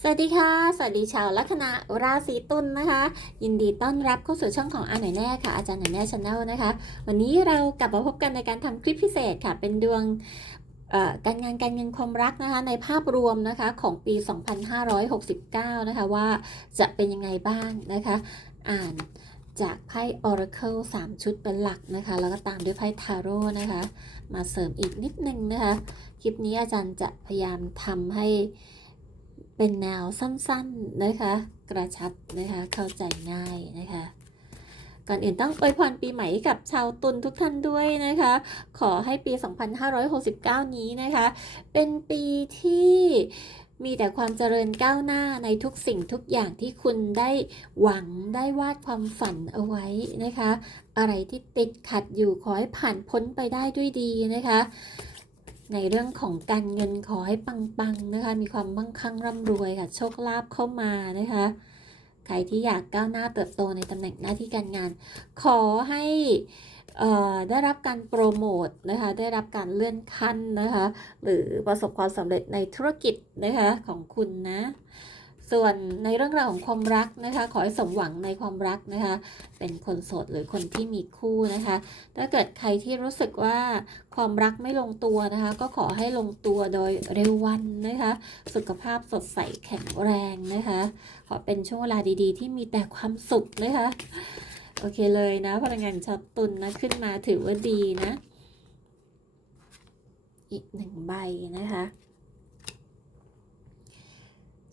สวัสดีค่ะ สวัสดีชาวลัคนาราศีตุลนะคะ ยินดีต้อนรับเข้าสู่ช่องของอาหน่อยแน่ค่ะ อาจารย์หน่อยแน่ชาแนลนะคะ วันนี้เรากลับมาพบกันในการทำคลิปพิเศษค่ะ เป็นดวงเอ่อการงานการเงินความรักนะคะในภาพรวมนะคะของปี 2569 นะคะว่าจะเป็นยังไงบ้างนะคะ อ่านจากไพ่ Oracle 3 ชุดเป็นหลักนะคะ แล้วก็ตามด้วยไพ่ Tarot นะคะ มาเสริมอีกนิดนึงนะคะ คลิปนี้อาจารย์จะพยายามทำให้ เป็นแนวสั้นๆนะคะ กระชับนะคะเข้าใจง่ายนะคะก่อนอื่นต้องอวยพรปีใหม่กับชาวตุลทุกท่านด้วยนะคะ ขอให้ปี 2569 นี้นะคะ เป็นปีที่มีแต่ความเจริญก้าวหน้าในทุกสิ่งทุกอย่างที่คุณได้หวังได้วาดความฝันเอาไว้นะคะ อะไรที่ติดขัดอยู่ขอให้ผ่านพ้นไปได้ด้วยดีนะคะ ในเรื่องของการเงินขอให้ปังๆนะคะ มีความมั่งคั่งร่ำรวยค่ะ โชคลาภเข้ามานะคะ ใครที่อยากก้าวหน้าเติบโตในตำแหน่งหน้าที่การงาน ขอให้ได้รับการโปรโมทนะคะ ได้รับการเลื่อนขั้นนะคะ หรือประสบความสำเร็จในธุรกิจนะคะของคุณนะ ส่วนในเรื่องราวของความรักนะคะ ขอให้สมหวังในความรักนะคะ เป็นคนโสดหรือคนที่มีคู่นะคะ ถ้าเกิดใครที่รู้สึกว่าความรักไม่ลงตัวนะคะ ก็ขอให้ลงตัวโดยเร็ววันนะคะ สุขภาพสดใสแข็งแรงนะคะ ขอเป็นช่วงเวลาดีๆ ที่มีแต่ความสุขนะคะ โอเคเลยนะพลังงานชาวตุลนนะขึ้นมาถือว่าดีนะ อีกหนึ่งใบนะคะ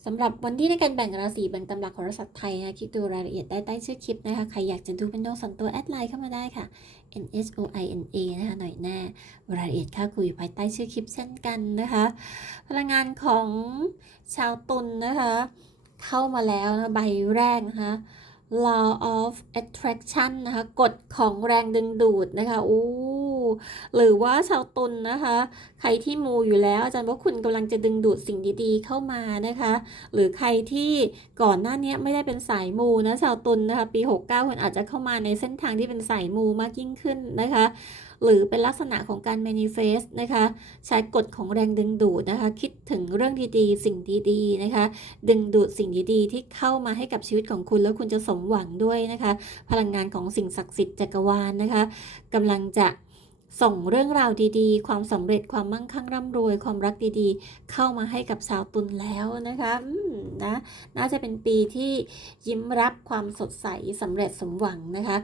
สำหรับวันที่ในการแบ่งราศีแบ่งตำราของรสัตว์ไทยนะคลิกดูรายละเอียดได้ใต้ชื่อคลิปนะคะใครอยากจะดูเป็นดวงส่วนตัวแอดไลน์เข้ามาได้ค่ะ N S O I N A นะคะหน่อยแน่รายละเอียดค่าคุยอยู่ภายใต้ชื่อคลิปเช่นกันนะคะ พลังงานของชาวตุลนนะคะ เข้ามาแล้วนะใบแรกนะคะ law of attraction นะคะกฎของแรงดึงดูดนะคะอู้ หรือว่าชาวตุลนนะคะ ใครที่มูอยู่แล้วอาจารย์ว่าคุณกำลังจะดึงดูดสิ่งดีๆ เข้ามานะคะ หรือใครที่ก่อนหน้านี้ไม่ได้เป็นสายมูนะชาวตุลนนะคะปี 69คุณอาจจะเข้ามาในเส้นทางที่เป็นสายมูมากยิ่งขึ้นนะคะ หรือเป็นลักษณะของการ manifest นะคะ ใช้กฎของแรงดึงดูดนะคะ คิดถึงเรื่องดีๆ สิ่งดีๆนะคะ ดึงดูดสิ่งดีๆ ที่เข้ามาให้กับชีวิตของคุณแล้วคุณจะสมหวังด้วยนะคะ พลังงานของสิ่งศักดิ์สิทธิ์จักรวาลนะคะกำลังจะ ส่งเรื่องราวดีๆ ความสำเร็จความมั่งคั่งร่ำรวย ความรักดีๆ เข้ามาให้กับชาวตุลแล้วนะคะนะน่าจะเป็นปีที่ยิ้มรับความสดใสสำเร็จสมหวังนะคะ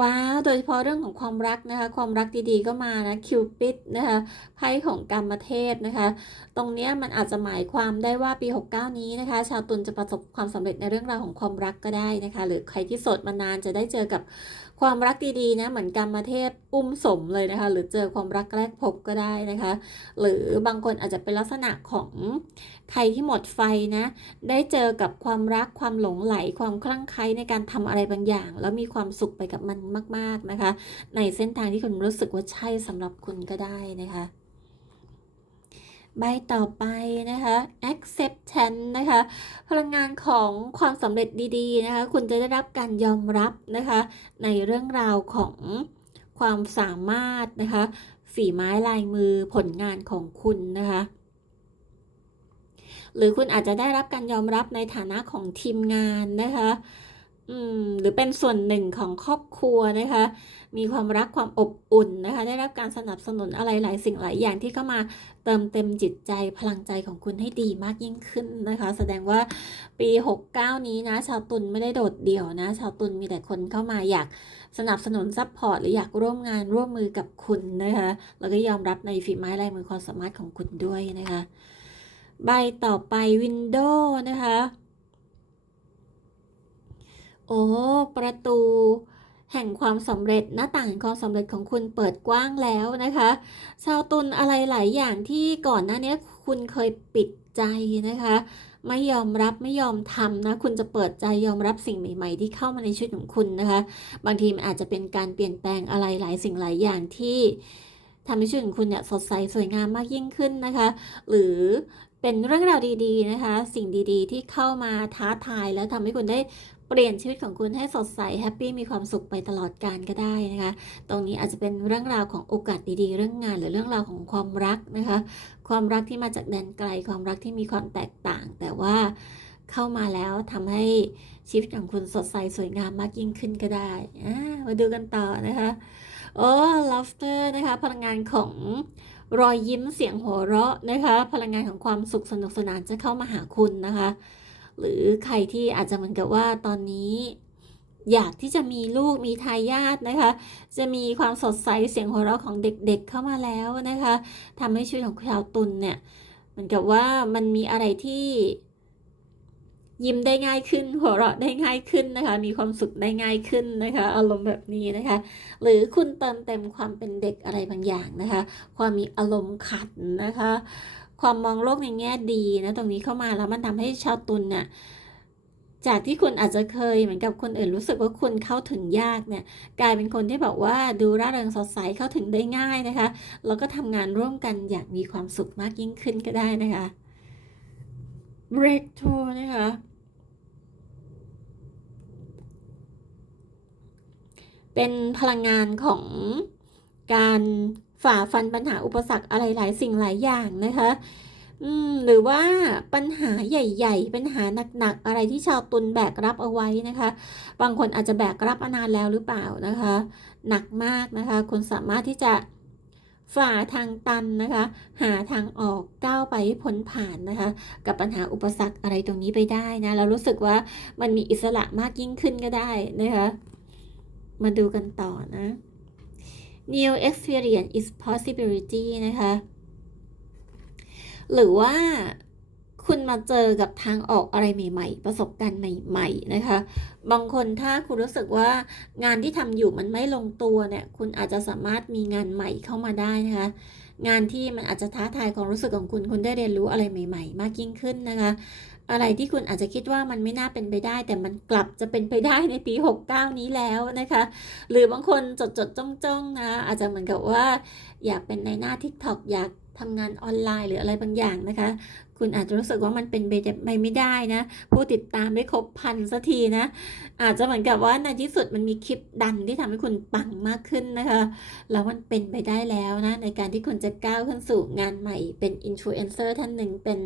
ว้าวโดยเฉพาะเรื่องของความรักนะคะความรักดีๆก็มานะคิวปิดนะคะไพ่ของกรรมเทพนะคะ ตรงเนี้ยมันอาจจะหมายความได้ว่าปี 69 นี้นะคะ ชาวตุลจะประสบความสำเร็จในเรื่องราวของความรักก็ได้นะคะ หรือใครที่โสดมานานจะได้เจอกับ ความรักดีๆนะเหมือนกรรมเทพอุ้มสมเลยนะคะ หรือเจอความรักแรกพบก็ได้นะคะ หรือบางคนอาจจะเป็นลักษณะของใครที่หมดไฟนะ ได้เจอกับความรักความหลงไหล ความคลั่งไคล้ในการทำอะไรบางอย่าง แล้วมีความสุขไปกับมันมาก ๆนะคะ ในเส้นทางที่คุณรู้สึกว่าใช่สำหรับคุณก็ได้นะคะ ใบต่อไปนะคะ acceptance นะคะ พลังงานของความสำเร็จดีๆนะคะ คุณจะได้รับการยอมรับนะคะ ในเรื่องราวของความสามารถนะคะ ฝีไม้ลายมือผลงานของคุณนะคะหรือคุณอาจจะได้รับการยอมรับในฐานะของทีมงานนะคะ อืมหรือเป็นส่วนหนึ่งของครอบครัวนะคะ มีความรักความอบอุ่นนะคะ ได้รับการสนับสนุนอะไรหลายสิ่งหลายอย่างที่เข้ามาเติมเต็มจิตใจพลังใจของคุณให้ดีมากยิ่งขึ้นนะคะ แสดงว่าปี 69 นี้นะชาวตุลไม่ได้โดดเดี่ยวนะ ชาวตุลมีแต่คนเข้ามาอยากสนับสนุนซัพพอร์ตหรืออยากร่วมงานร่วมมือกับคุณนะคะแล้วก็ยอมรับในฝีไม้ลายมือความสามารถของคุณด้วยนะคะ ใบต่อไปวินโดว์นะคะ โอ้ ประตู แห่งความสำเร็จหน้าต่างแห่งความสำเร็จของคุณเปิดกว้างแล้วนะคะ ชาวตุลอะไรหลายอย่างที่ก่อนหน้านี้คุณเคยปิดใจนะคะ ไม่ยอมรับไม่ยอมทำนะ คุณจะเปิดใจยอมรับสิ่งใหม่ ๆ ที่เข้ามาในชีวิตของคุณนะคะ บางทีมันอาจจะเป็นการเปลี่ยนแปลงอะไรหลายสิ่งหลายอย่างที่ทำให้ชีวิตของคุณเนี่ยสดใสสวยงามมากยิ่งขึ้นนะคะ หรือเป็นเรื่องราวดีๆนะคะ สิ่งดีๆ ที่เข้ามาท้าทายแล้วทำให้คุณได้ เปลี่ยนชีวิตของคุณให้สดใสแฮปปี้มีความสุขไปตลอดกาลก็ได้นะคะ ตรงนี้อาจจะเป็นเรื่องราวของโอกาสดีๆ เรื่องงานหรือเรื่องราวของความรักนะคะ ความรักที่มาจากแดนไกล ความรักที่มีความแตกต่าง แต่ว่าเข้ามาแล้วทำให้ชีวิตของคุณสดใสสวยงามมากยิ่งขึ้นก็ได้อ่ามาดูกันต่อนะคะโอ้ laughter นะคะ พลังงานของรอยยิ้มเสียงหัวเราะนะคะ พลังงานของความสุขสนุกสนานจะเข้ามาหาคุณนะคะ หรือใครที่อาจจะเหมือนกับว่าตอนนี้ อยากที่จะมีลูกมีทายาทนะคะ จะมีความสดใสเสียงหัวเราะของเด็กๆเข้ามาแล้วนะคะทำให้ชีวิตของชาวตุลเนี่ยเหมือนกับว่ามันมีอะไรที่ยิ้มได้ง่ายขึ้น หัวเราะได้ง่ายขึ้นนะคะ มีความสุขได้ง่ายขึ้นนะคะ อารมณ์แบบนี้นะคะ หรือคุณเติมเต็มความเป็นเด็กอะไรบางอย่างนะคะ ความมีอารมณ์ขันนะคะ ความมองโลกในแง่ดีนะตรงนี้เข้ามาแล้วมันทำให้ชาวตุลเนี่ยจากที่คุณอาจจะเคยเหมือนกับคนอื่นรู้สึกว่าคุณเข้าถึงยากเนี่ยกลายเป็นคนที่แบอกว่าดูร่าเริงสดใสเข้าถึงได้ง่ายนะคะ แล้วก็ทำงานร่วมกันอย่างมีความสุขมากยิ่งขึ้นก็ได้นะคะ breakthrough นะคะเป็นพลังงานของการ ฝ่าฟันปัญหาอุปสรรคอะไรหลายสิ่งหลายอย่างนะคะหรือว่าปัญหาใหญ่ๆ ปัญหาหนักๆ อะไรที่ชาวตุลแบกรับเอาไว้นะคะ บางคนอาจจะแบกรับมานานแล้วหรือเปล่านะคะ หนักมากนะคะคุณสามารถที่จะฝ่าทางตันนะคะ หาทางออกก้าวไปพ้นผ่านนะคะ กับปัญหาอุปสรรคอะไรตรงนี้ไปได้นะเรารู้สึกว่ามันมีอิสระมากยิ่งขึ้นก็ได้นะคะ มาดูกันต่อนะ New experience is possibility นะคะ หรือว่าคุณมาเจอกับทางออกอะไรใหม่ ๆ ประสบการณ์ใหม่ ๆ นะคะ บางคนถ้าคุณรู้สึกว่างานที่ทำอยู่มันไม่ลงตัวเนี่ย คุณอาจจะสามารถมีงานใหม่เข้ามาได้นะคะ งานที่มันอาจจะท้าทายความรู้สึกของคุณ คุณได้เรียนรู้อะไรใหม่ ๆ มากยิ่งขึ้นนะคะ อะไรที่คุณอาจจะคิดว่ามันไม่น่าเป็นไปได้ แต่มันกลับจะเป็นไปได้ในปี 69 นี้แล้วนะคะ หรือบางคนจดจดจ้องจ้องนะ อาจจะเหมือนกับว่า อยากเป็นในหน้า TikTok อยากทำงานออนไลน์หรืออะไรบางอย่างนะคะ คุณอาจจะรู้สึกว่ามันเป็นไปไม่ได้นะ ผู้ติดตามไม่ครบพันสักทีนะ อาจจะเหมือนกับว่าในที่สุดมันมีคลิปดันที่ทำให้คุณปังมากขึ้นนะคะ แล้วมันเป็นไปได้แล้วนะ ในการที่คุณจะก้าวขึ้นสู่งานใหม่ เป็นอินฟลูเอนเซอร์ท่านหนึ่งเป็น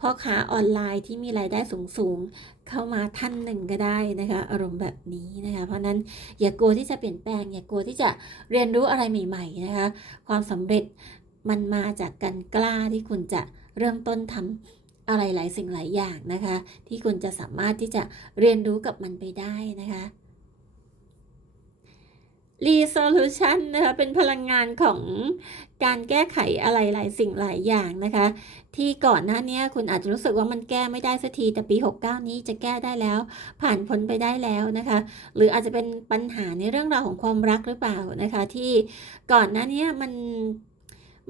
พ่อค้าออนไลน์ที่มีรายได้สูงๆเข้ามาท่านหนึ่งก็ได้นะคะอารมณ์แบบนี้นะคะเพราะนั้นอย่ากลัวที่จะเปลี่ยนแปลง อย่ากลัวที่จะเรียนรู้อะไรใหม่ๆนะคะความสำเร็จมันมาจากการกล้าที่คุณจะเริ่มต้นทำอะไรหลายสิ่งหลายอย่างนะคะ ที่คุณจะสามารถที่จะเรียนรู้กับมันไปได้นะคะ resolution นะคะเป็นพลังงานของการแก้ไขอะไรหลายสิ่งหลายอย่างนะคะ ที่ก่อนหน้านี้คุณอาจจะรู้สึกว่ามันแก้ไม่ได้สักที แต่ปี 69 นี้จะแก้ได้แล้ว ผ่านพ้นไปได้แล้วนะคะ หรืออาจจะเป็นปัญหาในเรื่องราวของความรักหรือเปล่านะคะ ที่ก่อนหน้านี้มัน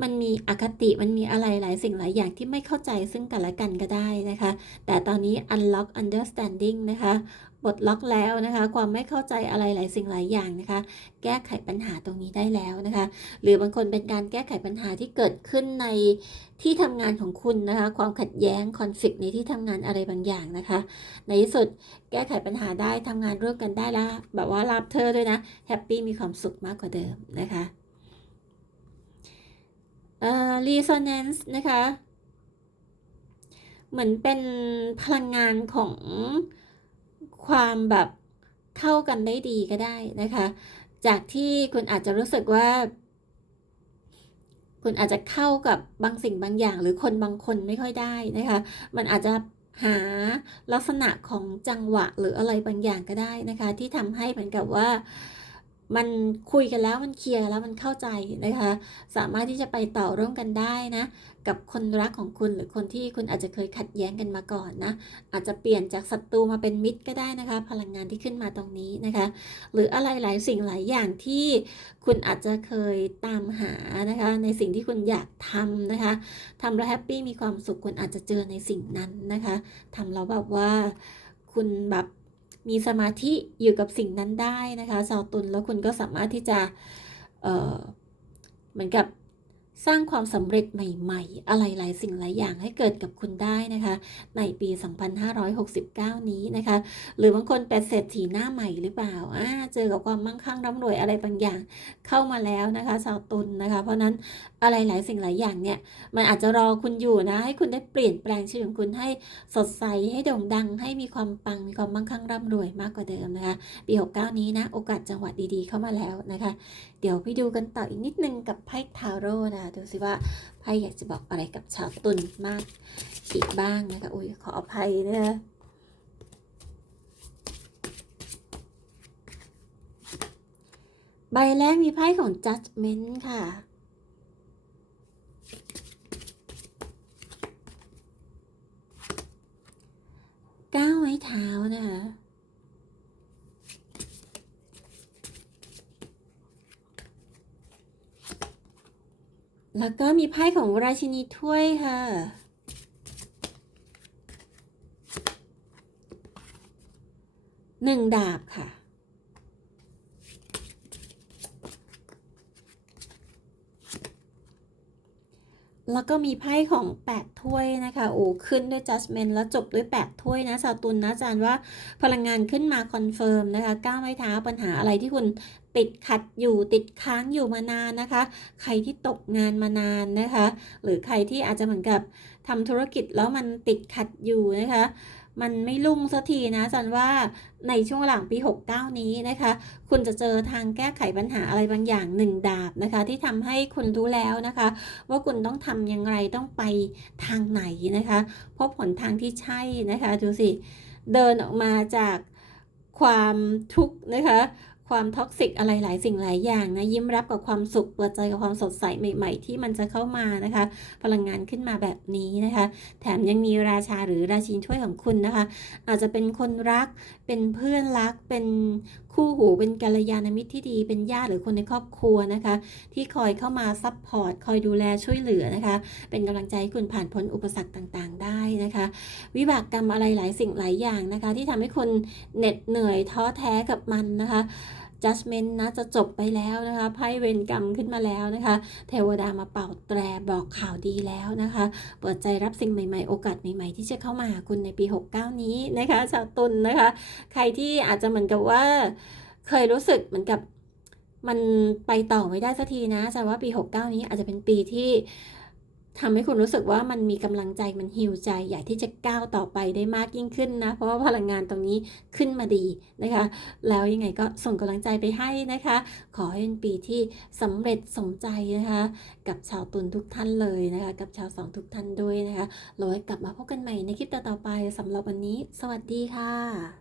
มันมีอคติมันมีอะไรหลายสิ่งหลายอย่างที่ไม่เข้าใจซึ่งกันและกันก็ได้นะคะ แต่ตอนนี้ unlock understanding นะคะ ปลดล็อกแล้วนะคะ ความไม่เข้าใจอะไรหลายสิ่งหลายอย่างนะคะ แก้ไขปัญหาตรงนี้ได้แล้วนะคะ หรือบางคนเป็นการแก้ไขปัญหาที่เกิดขึ้นในที่ทำงานของคุณนะคะ ความขัดแย้งคอนฟ lict ในที่ทำงานอะไรบางอย่างนะคะ ในที่สุดแก้ไขปัญหาได้ทำงานร่วมกันได้แล้วแบบว่ารับเธอด้วยนะแฮปปี้มีความสุขมากกว่าเดิมนะคะเอ่อ resonance นะคะ เหมือนเป็นพลังงานของ ความแบบเข้ากันได้ดีก็ได้นะคะ จากที่คุณอาจจะรู้สึกว่า คุณอาจจะเข้ากับบางสิ่งบางอย่าง หรือคนบางคนไม่ค่อยได้นะคะ มันอาจจะหาลักษณะของจังหวะหรืออะไรบางอย่างก็ได้นะคะ ที่ทำให้เหมือนกับว่ามันคุยกันแล้วมันเคลียร์แล้วมันเข้าใจนะคะ สามารถที่จะไปต่อร่วมกันได้นะ กับคนรักของคุณหรือคนที่คุณอาจจะเคยขัดแย้งกันมาก่อนนะ อาจจะเปลี่ยนจากศัตรูมาเป็นมิตรก็ได้นะคะ พลังงานที่ขึ้นมาตรงนี้นะคะ หรืออะไรหลายสิ่งหลายอย่างที่คุณอาจจะเคยตามหานะคะ ในสิ่งที่คุณอยากทำนะคะทำแล้วแฮปปี้มีความสุขคุณอาจจะเจอในสิ่งนั้นนะคะทำแล้วแบบว่าคุณแบบมีสมาธิอยู่กับสิ่งนั้นได้นะคะชาวตุลแล้วคุณก็สามารถที่จะ เออเหมือนกับ สร้างความสำเร็จใหม่ๆ อะไรหลายสิ่งหลายอย่างให้เกิดกับคุณได้นะคะ ในปี 2569 นี้นะคะ หรือบางคนเป็นเศรษฐีหน้าใหม่หรือเปล่าอ่าเจอกับความมั่งคั่งร่ำรวยอะไรบางอย่างเข้ามาแล้วนะคะชาวตุลนะคะ เพราะฉะนั้นอะไรหลายสิ่งหลายอย่างเนี่ยมันอาจจะรอคุณอยู่นะให้คุณได้เปลี่ยนแปลงชีวิตของคุณให้สดใสให้โด่งดัง ให้มีความปังมีความมั่งคั่งร่ำรวยมากกว่าเดิมนะคะ ปี 69 นี้นะโอกาสจังหวะดีๆเข้ามาแล้วนะคะ เดี๋ยวไปดูกันต่ออีกนิดนึงกับไพ่ทาโร่นะดูสิว่าไพ่อยากจะบอกอะไรกับชาวตุลมากอีกบ้างนะคะ อุ้ยขออภัยนะคะใบแรกมีไพ่ของ judgment ค่ะ ก้าวไม้เท้านะคะ แล้วก็มีไพ่ของราชินีถ้วยค่ะ หนึ่งดาบค่ะ แล้วก็มีไพ่ของ 8 ถ้วยนะคะโอ้ขึ้นด้วย judgment แล้วจบด้วย 8 ถ้วยนะชาวตุลนะอาจารย์ว่าพลังงานขึ้นมาคอนเฟิร์มนะคะก้าวไม้เท้าปัญหาอะไรที่คุณติดขัดอยู่ติดค้างอยู่มานานนะคะ ใครที่ตกงานมานานนะคะ หรือใครที่อาจจะเหมือนกับทำธุรกิจแล้วมันติดขัดอยู่นะคะ มันไม่ลุ่งสักทีนะจันว่าในช่วงหลังปี 69 นี้นะคะ คุณจะเจอทางแก้ไขปัญหาอะไรบางอย่างหนึ่งดาบนะคะ ที่ทำให้คุณรู้แล้วนะคะ ว่าคุณต้องทำอย่างไรต้องไปทางไหนนะคะพบผลทางที่ใช่นะคะดูสิ เดินออกมาจากความทุกข์นะคะ ความท็อกซิกอะไรหลายสิ่งหลายอย่างนะยิ้มรับกับความสุขเปิดใจกับความสดใสใหม่ ๆ ที่มันจะเข้ามานะคะ พลังงานขึ้นมาแบบนี้นะคะ แถมยังมีราชาหรือราชินีถ้วยของคุณนะคะ อาจจะเป็นคนรักเป็นเพื่อนรักเป็นคู่หูเป็นกัลยาณมิตรที่ดีเป็นญาติหรือคนในครอบครัวนะคะ ที่คอยเข้ามาซัพพอร์ตคอยดูแลช่วยเหลือนะคะ เป็นกำลังใจให้คุณผ่านพ้นอุปสรรคต่างๆ ได้นะคะ วิบากกรรมอะไรหลายสิ่งหลายอย่างนะคะ ที่ทำให้คนเหน็ดเหนื่อยท้อแท้กับมันนะคะ judgment นะจะจบไปแล้วนะคะไพ่เวรกรรมขึ้นมาแล้วนะคะ เทวดามาเป่าแตรบอกข่าวดีแล้วนะคะ เปิดใจรับสิ่งใหม่ๆ โอกาสใหม่ๆ ที่จะเข้ามาหาคุณในปี 69 นี้นะคะชาวตุลนนะคะ ใครที่อาจจะเหมือนกับว่าเคยรู้สึกเหมือนกับมันไปต่อไม่ได้สักทีนะแต่ว่าปี 69 นี้อาจจะเป็นปีที่ ทำให้คุณรู้สึกว่ามันมีกำลังใจมันฮิวใจ อยากที่จะก้าวต่อไปได้มากยิ่งขึ้นนะ เพราะว่าพลังงานตรงนี้ขึ้นมาดีนะคะ แล้วยังไงก็ส่งกำลังใจไปให้นะคะ ขอให้เป็นปีที่สำเร็จสมใจนะคะ กับชาวตุลทุกท่านเลยนะคะ กับชาวสองทุกท่านด้วยนะคะเราไว้กลับมาพบกันใหม่ในคลิปต่อๆไปสำหรับวันนี้ สวัสดีค่ะ